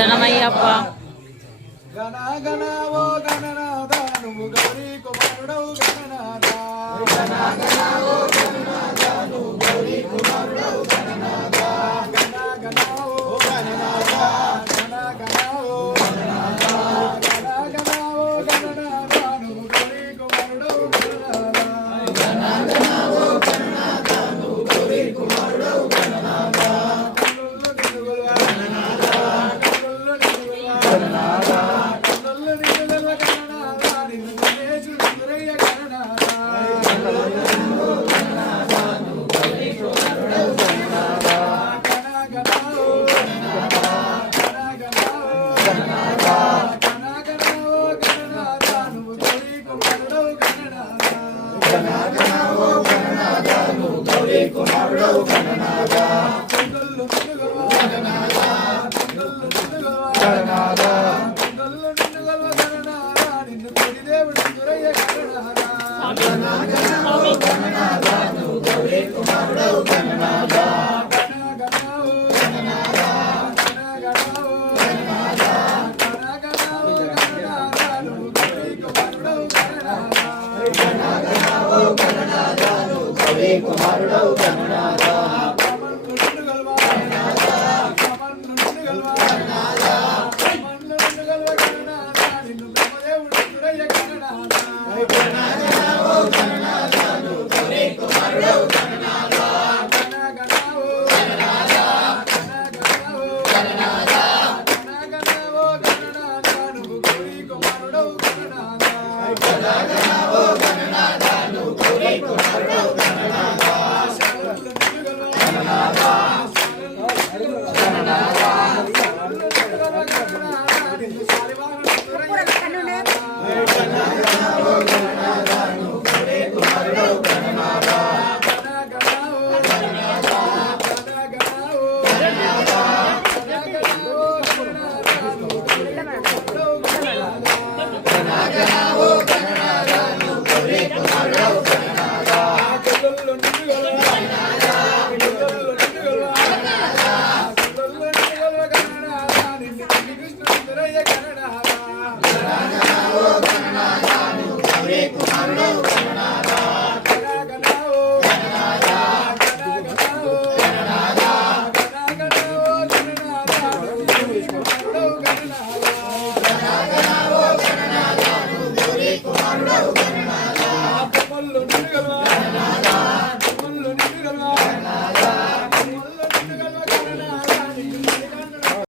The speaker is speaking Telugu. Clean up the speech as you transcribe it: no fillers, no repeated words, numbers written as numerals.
శరణమయ్యప్ప. గణ గణ ఓ గణనాథ నువ్వు గౌరీ కుమారుడవు గణనాథ. గణ గణ ఓ గణనాథ నువ్వు గౌరీ కుమారుడవు గణనాథ. గణ గణ ఓ గణనాథ గణ గణ ఓ గణనాథ. గణ గణ ఓ గణనాథ నువ్వు గౌరీ కుమారుడవు గణనాథ. గణ గణ ఓ గణనాథ నువ్వు గౌరీ కుమారుడవు గణనాథ. కుమారుడవు గణనాథ. Yeah.